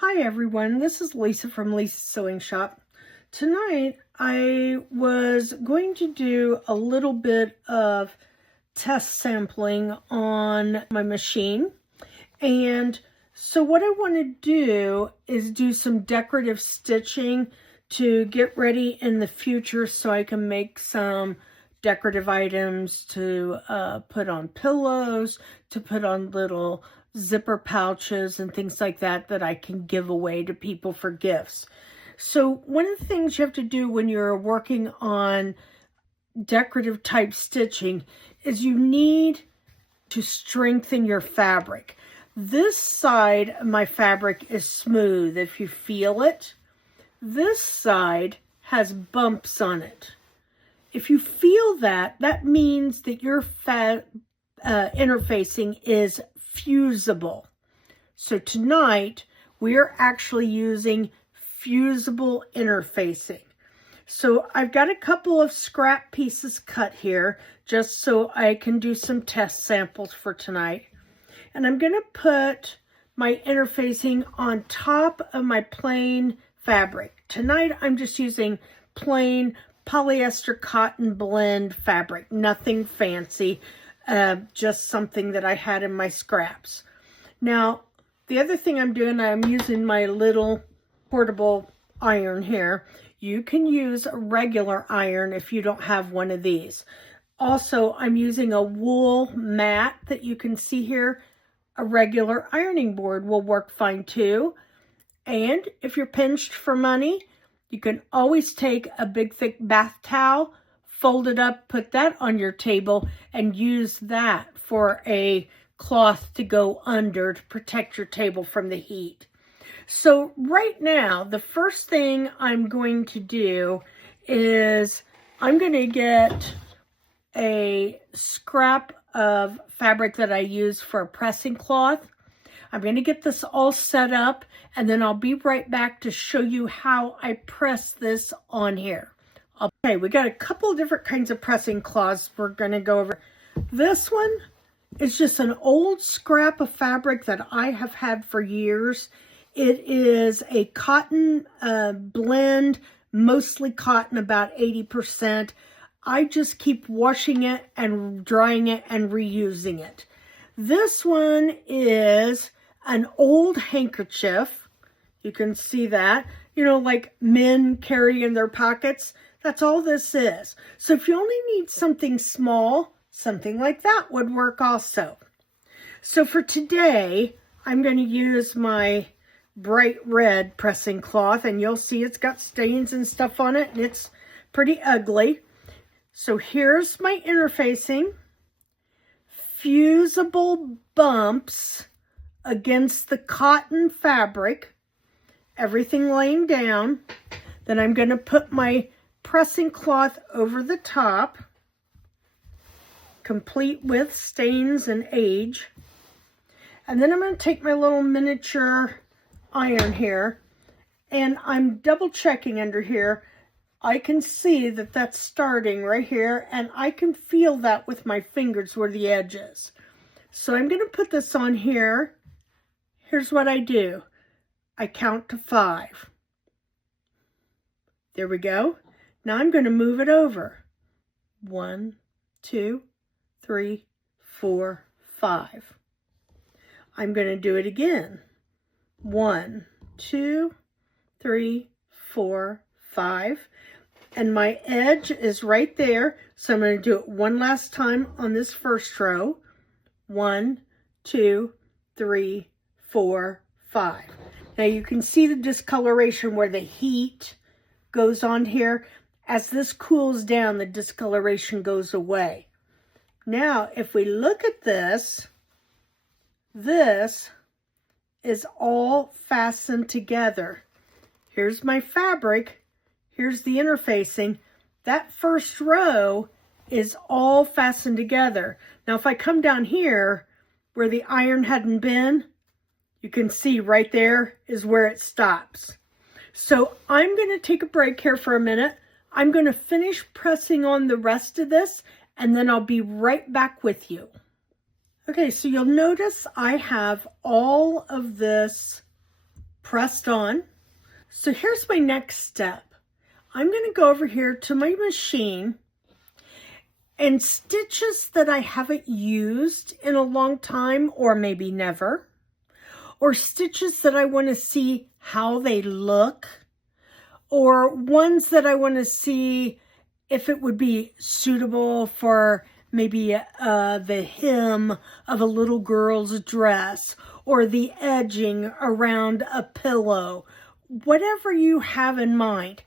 Hi everyone, this is Lisa from Lisa's Sewing Shop. Tonight I was going to do a little bit of test sampling on my machine, and so what I want to do is do some decorative stitching to get ready in the future so I can make some decorative items to put on pillows, to put on little zipper pouches and things like that that I can give away to people for gifts. So one of the things you have to do when you're working on decorative type stitching is you need to strengthen your fabric. This side of my fabric is smooth if you feel it. This side has bumps on it. If you feel that, that means that your interfacing is fusible. So tonight we're actually using fusible interfacing. So I've got a couple of scrap pieces cut here just so I can do some test samples for tonight. And I'm going to put my interfacing on top of my plain fabric. Tonight I'm just using plain polyester cotton blend fabric, nothing fancy. Just something that I had in my scraps. Now, the other thing I'm doing, I'm using my little portable iron here. You can use a regular iron if you don't have one of these. Also, I'm using a wool mat that you can see here. A regular ironing board will work fine too. And if you're pinched for money, you can always take a big thick bath towel, fold it up, put that on your table, and use that for a cloth to go under to protect your table from the heat. So right now, the first thing I'm going to do is I'm going to get a scrap of fabric that I use for a pressing cloth. I'm going to get this all set up, and then I'll be right back to show you how I press this on here. Okay, we got a couple of different kinds of pressing cloths we're going to go over. This one is just an old scrap of fabric that I have had for years. It is a cotton blend, mostly cotton, about 80%. I just keep washing it and drying it and reusing it. This one is an old handkerchief. You can see that, like men carry in their pockets. That's all this is. So if you only need something small, something like that would work also. So for today, I'm going to use my bright red pressing cloth, and you'll see it's got stains and stuff on it, and it's pretty ugly. So here's my interfacing. Fusible bumps against the cotton fabric. Everything laying down. Then I'm going to put my pressing cloth over the top, complete with stains and age. And then I'm going to take my little miniature iron here, and I'm double checking under here. I can see that that's starting right here, and I can feel that with my fingers where the edge is. So I'm going to put this on here. Here's what I do. I count to 5. There we go. Now I'm going to move it over. 1, 2, 3, 4, 5. I'm going to do it again. 1, 2, 3, 4, 5. And my edge is right there. So I'm going to do it one last time on this first row. 1, 2, 3, 4, 5. Now you can see the discoloration where the heat goes on here. As this cools down, the discoloration goes away. Now, if we look at this, this is all fastened together. Here's my fabric. Here's the interfacing. That first row is all fastened together. Now, if I come down here where the iron hadn't been, you can see right there is where it stops. So I'm going to take a break here for a minute. I'm going to finish pressing on the rest of this, and then I'll be right back with you. Okay, so you'll notice I have all of this pressed on. So here's my next step. I'm going to go over here to my machine, and stitches that I haven't used in a long time or maybe never, or stitches that I want to see how they look, or ones that I want to see if it would be suitable for maybe the hem of a little girl's dress, or the edging around a pillow. Whatever you have in mind,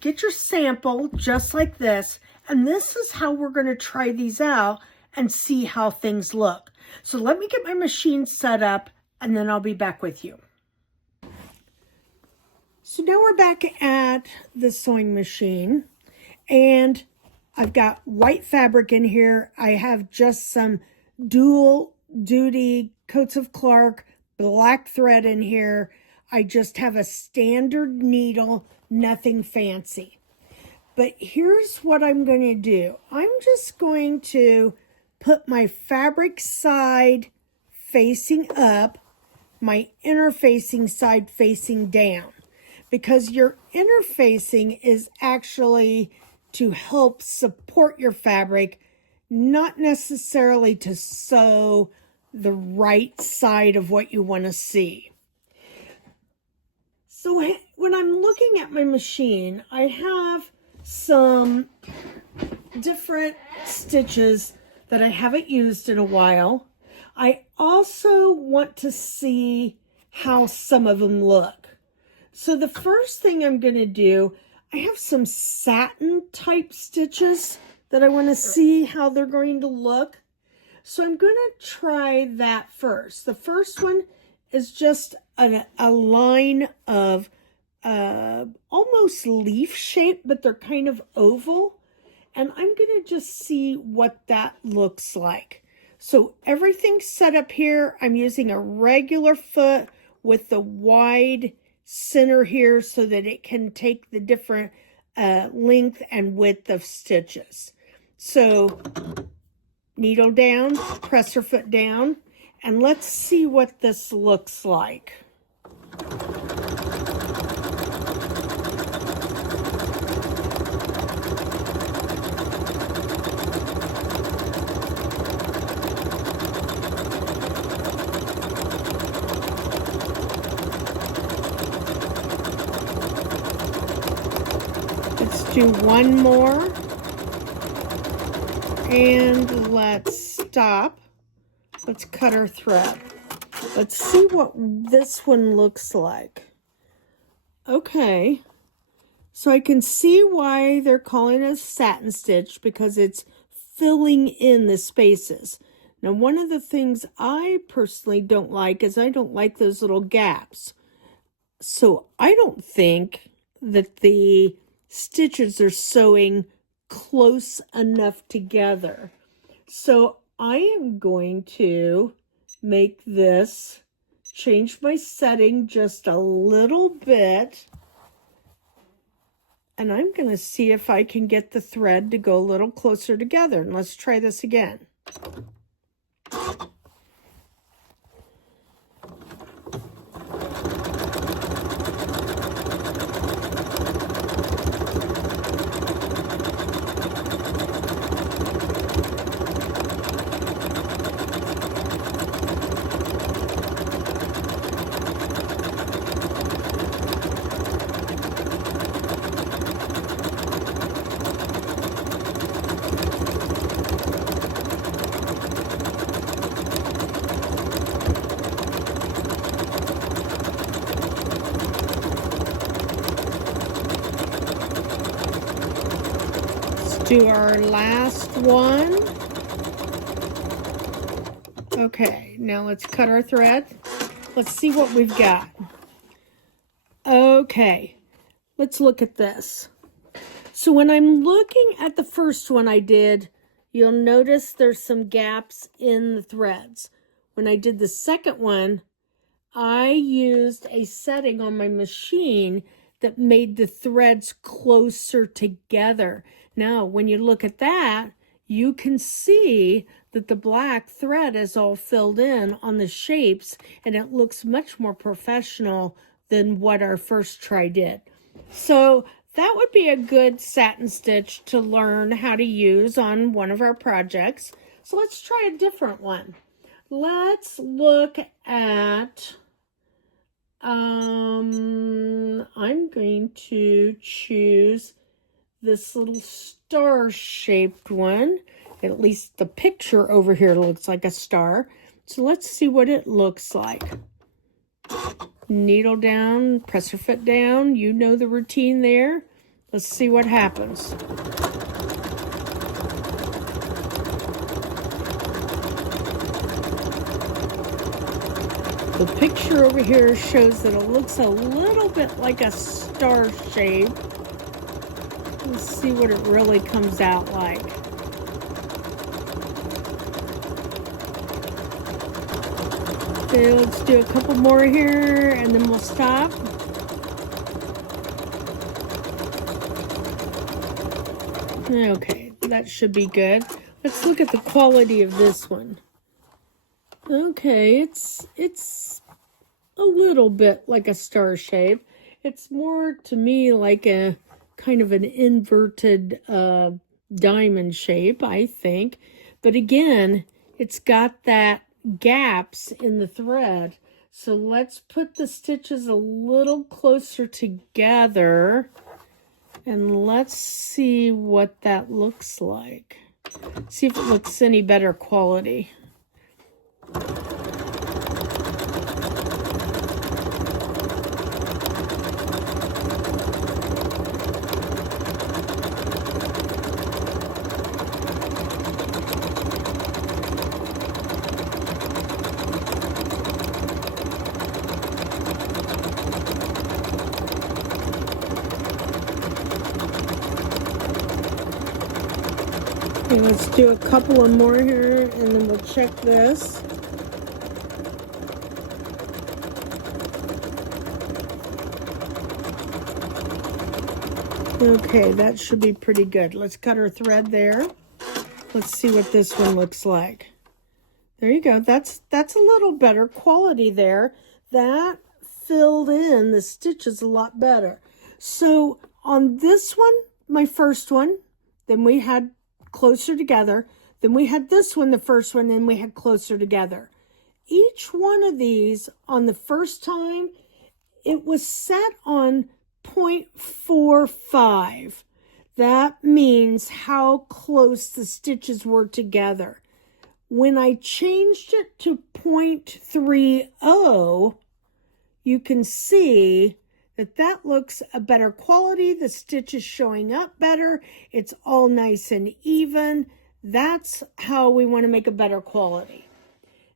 get your sample just like this, and this is how we're going to try these out and see how things look. So let me get my machine set up, and then I'll be back with you. So now we're back at the sewing machine, and I've got white fabric in here. I have just some dual duty Coats of Clark black thread in here. I just have a standard needle, nothing fancy. But here's what I'm going to do. I'm just going to put my fabric side facing up, my interfacing side facing down, because your interfacing is actually to help support your fabric, not necessarily to sew the right side of what you want to see. So when I'm looking at my machine, I have some different stitches that I haven't used in a while. I also want to see how some of them look. So the first thing I'm going to do, I have some satin type stitches that I want to see how they're going to look. So I'm going to try that first. The first one is just a line of almost leaf shape, but they're kind of oval. And I'm going to just see what that looks like. So everything's set up here. I'm using a regular foot with the wide center here so that it can take the different length and width of stitches. So needle down, presser foot down, and let's see what this looks like. Let's do one more. And let's stop. Let's cut our thread. Let's see what this one looks like. Okay. So I can see why they're calling it a satin stitch, because it's filling in the spaces. Now, one of the things I personally don't like is I don't like those little gaps. So I don't think that the stitches are sewing close enough together. So I am going to make this, change my setting just a little bit, and I'm going to see if I can get the thread to go a little closer together. And let's try this again. Do our last one. Okay, now let's cut our thread. Let's see what we've got. Okay, let's look at this. So when I'm looking at the first one I did, you'll notice there's some gaps in the threads. When I did the second one, I used a setting on my machine that made the threads closer together. Now, when you look at that, you can see that the black thread is all filled in on the shapes, and it looks much more professional than what our first try did. So that would be a good satin stitch to learn how to use on one of our projects. So let's try a different one. Let's look at, I'm going to choose this little star-shaped one. At least the picture over here looks like a star. So let's see what it looks like. Needle down, presser foot down. You know the routine there. Let's see what happens. The picture over here shows that it looks a little bit like a star shape. Let's see what it really comes out like. Okay, let's do a couple more here and then we'll stop. Okay, that should be good. Let's look at the quality of this one. Okay, it's a little bit like a star shape. It's more to me like a kind of an inverted diamond shape, I think. But again, it's got that gaps in the thread. So let's put the stitches a little closer together and let's see what that looks like. See if it looks any better quality. Okay, let's do a couple of more here and then we'll check this. Okay, that should be pretty good. Let's cut our thread there. Let's see what this one looks like. There you go. That's a little better quality there. That filled in the stitches a lot better. So on this one, my first one, then we had closer together. Then we had this one, the first one, then we had closer together. Each one of these on the first time, it was set on 0.45. That means how close the stitches were together. When I changed it to 0.30, you can see that looks a better quality. The stitch is showing up better. It's all nice and even. That's how we want to make a better quality.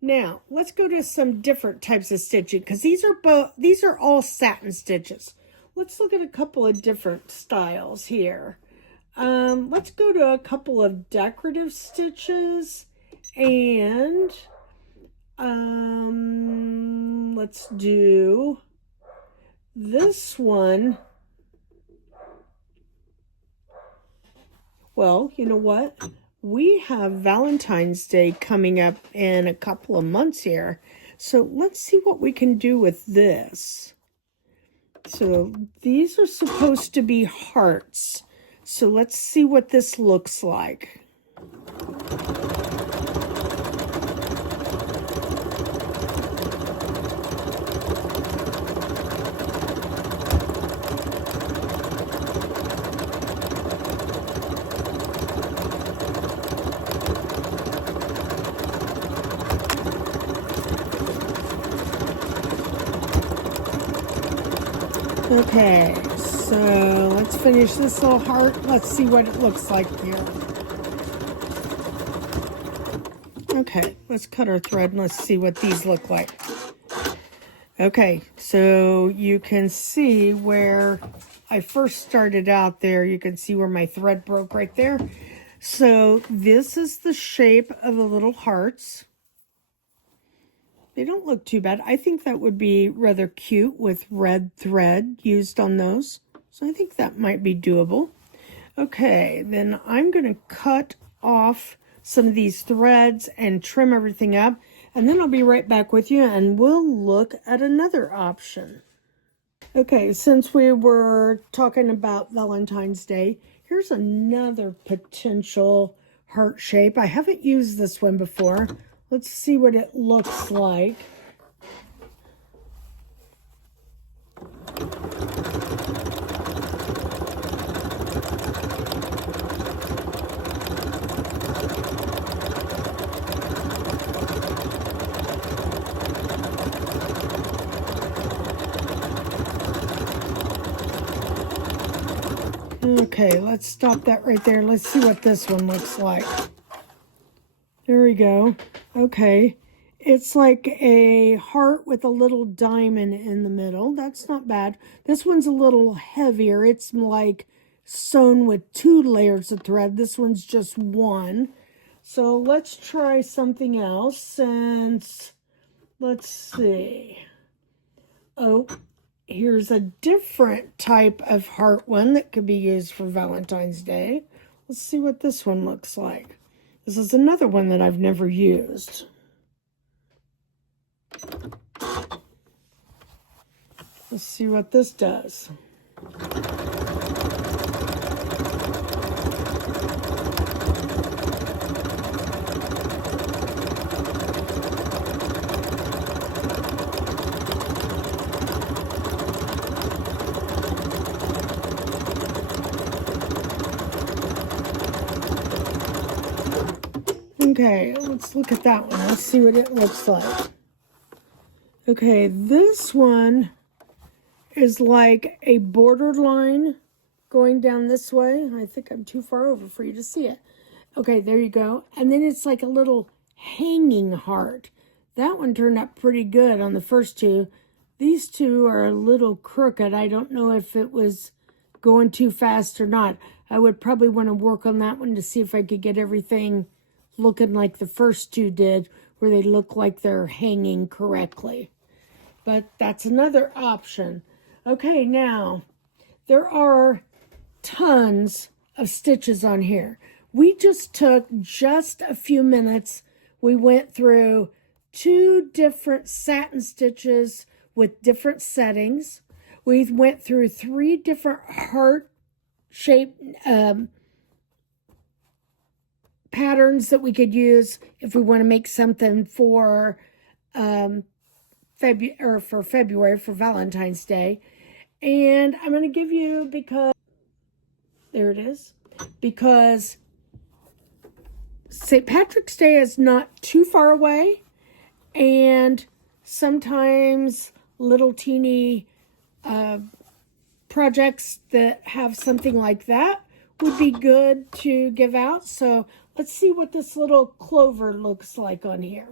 Now, let's go to some different types of stitching because these are all satin stitches. Let's look at a couple of different styles here. Let's go to a couple of decorative stitches and let's do this one. Well, you know what? We have Valentine's Day coming up in a couple of months here. So let's see what we can do with this. So these are supposed to be hearts. So let's see what this looks like. Okay, so let's finish this little heart. Let's see what it looks like here. Okay, let's cut our thread and let's see what these look like. Okay, so you can see where I first started out there. You can see where my thread broke right there. So this is the shape of the little hearts. They don't look too bad. I think that would be rather cute with red thread used on those. So I think that might be doable. Okay, then I'm going to cut off some of these threads and trim everything up. And then I'll be right back with you and we'll look at another option. Okay, since we were talking about Valentine's Day, here's another potential heart shape. I haven't used this one before. Let's see what it looks like. Okay, let's stop that right there. Let's see what this one looks like. There we go. Okay. It's like a heart with a little diamond in the middle. That's not bad. This one's a little heavier. It's like sewn with 2 layers of thread. This one's just 1. So let's try something else since, let's see. Oh, here's a different type of heart one that could be used for Valentine's Day. Let's see what this one looks like. This is another one that I've never used. Let's see what this does. Okay, let's look at that one. Let's see what it looks like. Okay, this one is like a border line going down this way. I think I'm too far over for you to see it. Okay, there you go. And then it's like a little hanging heart. That one turned out pretty good on the first 2. These 2 are a little crooked. I don't know if it was going too fast or not. I would probably want to work on that one to see if I could get everything looking like the first 2 did, where they look like they're hanging correctly. But that's another option. Okay, now, there are tons of stitches on here. We just took just a few minutes. We went through 2 different satin stitches with different settings. We went through 3 different heart-shaped patterns that we could use if we want to make something for February for Valentine's Day. And I'm going to give you, because there it is, because St. Patrick's Day is not too far away, and sometimes little teeny projects that have something like that would be good to give out. So let's see what this little clover looks like on here.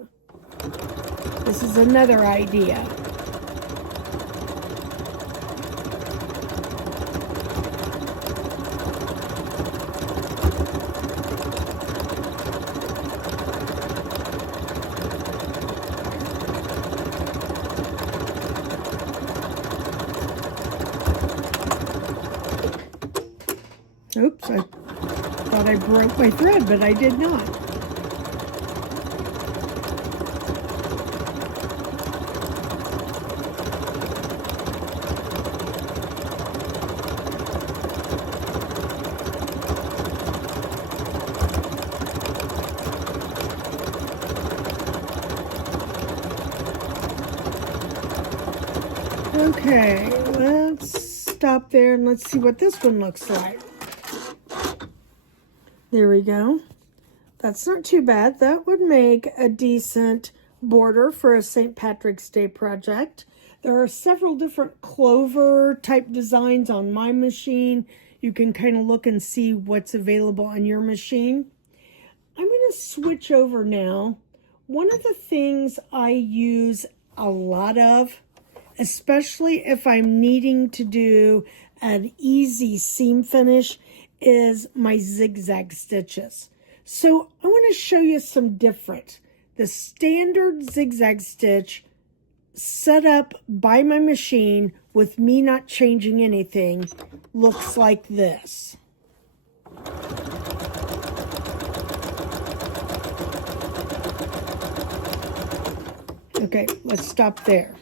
This is another idea. Oops, I thought I broke my thread, but I did not. Okay, let's stop there and let's see what this one looks like. There we go. That's not too bad. That would make a decent border for a St. Patrick's Day project. There are several different clover type designs on my machine. You can kind of look and see what's available on your machine. I'm going to switch over now. One of the things I use a lot of, especially if I'm needing to do an easy seam finish, is my zigzag stitches. So I want to show you some different. The standard zigzag stitch set up by my machine with me not changing anything looks like this. Okay, let's stop there.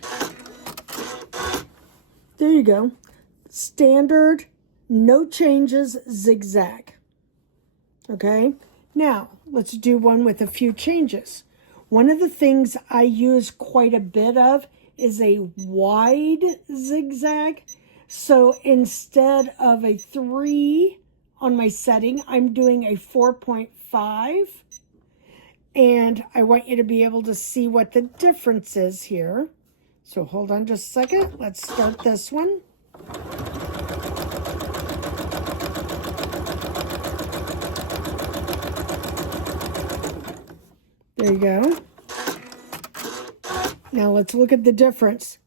there you go. Standard, no changes, zigzag. Okay, now let's do one with a few changes. One of the things I use quite a bit of is a wide zigzag. So instead of a 3 on my setting, I'm doing a 4.5. And I want you to be able to see what the difference is here. So hold on just a second. Let's start this one. There you go. Now let's look at the difference.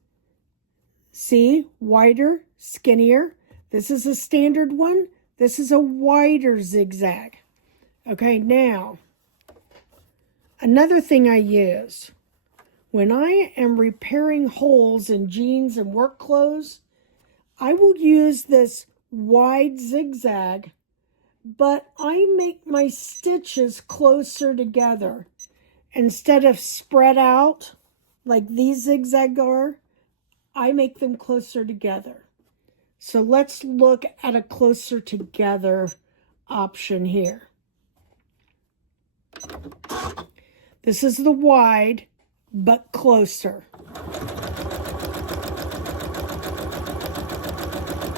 See, wider, skinnier. This is a standard one. This is a wider zigzag. Okay, now, another thing I use, when I am repairing holes in jeans and work clothes, I will use this wide zigzag, but I make my stitches closer together. Instead of spread out like these zigzag are, I make them closer together. So let's look at a closer together option here. This is the wide, but closer.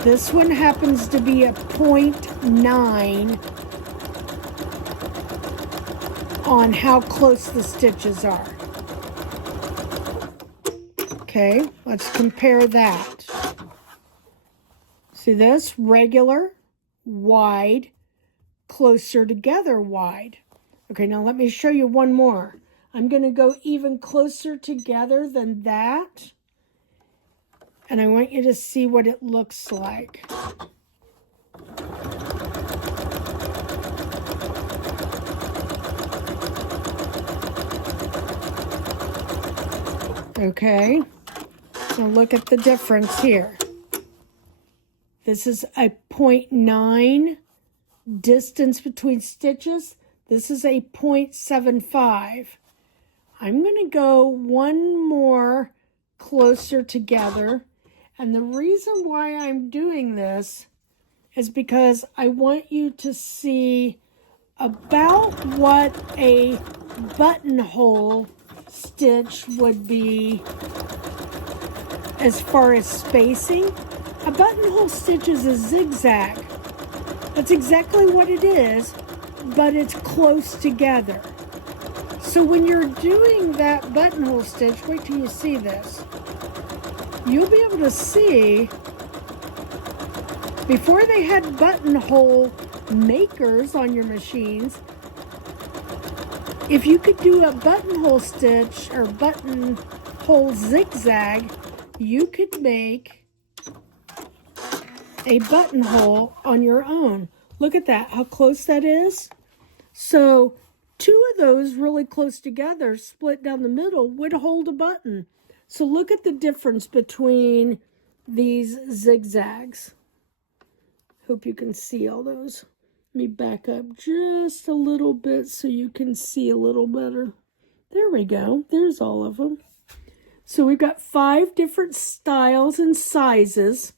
This one happens to be a 0.9 on how close the stitches are. Okay, let's compare that. See this? Regular, wide, closer together, wide. Okay, now let me show you one more. I'm going to go even closer together than that. And I want you to see what it looks like. Okay, now look at the difference here. This is a 0.9 distance between stitches. This is a 0.75. I'm going to go one more closer together. And the reason why I'm doing this is because I want you to see about what a buttonhole stitch would be as far as spacing. A buttonhole stitch is a zigzag. That's exactly what it is, but it's close together. So when you're doing that buttonhole stitch, wait till you see this. You'll be able to see, before they had buttonhole makers on your machines, if you could do a buttonhole stitch or buttonhole zigzag, you could make a buttonhole on your own. Look at that, how close that is. So 2 of those really close together, split down the middle, would hold a button. So look at the difference between these zigzags. Hope you can see all those. Let me back up just a little bit so you can see a little better. There we go. There's all of them. So we've got 5 different styles and sizes,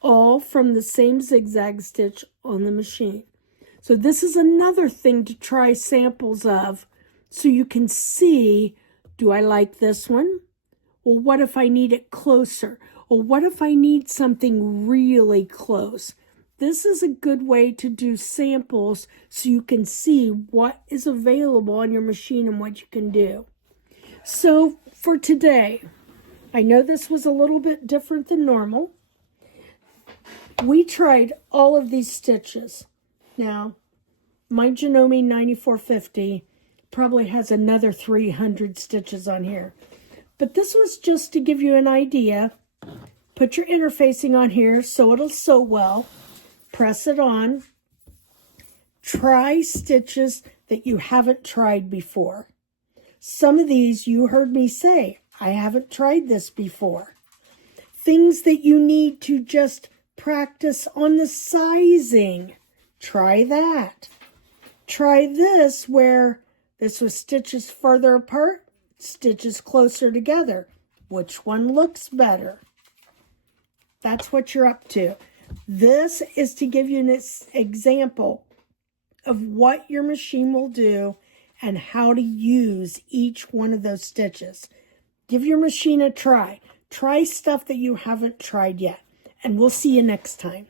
all from the same zigzag stitch on the machine. So this is another thing to try samples of so you can see, do I like this one? Well, what if I need it closer? Or what if I need something really close? This is a good way to do samples so you can see what is available on your machine and what you can do. So for today, I know this was a little bit different than normal. We tried all of these stitches. Now, my Janome 9450 probably has another 300 stitches on here. But this was just to give you an idea. Put your interfacing on here so it'll sew well. Press it on. Try stitches that you haven't tried before. Some of these you heard me say, I haven't tried this before. Things that you need to just practice on the sizing. Try that. Try this where this was stitches further apart, stitches closer together. Which one looks better? that's what you're up to. This is to give you an example of what your machine will do and how to use each one of those stitches. Give your machine a try. Try stuff that you haven't tried yet, and we'll see you next time.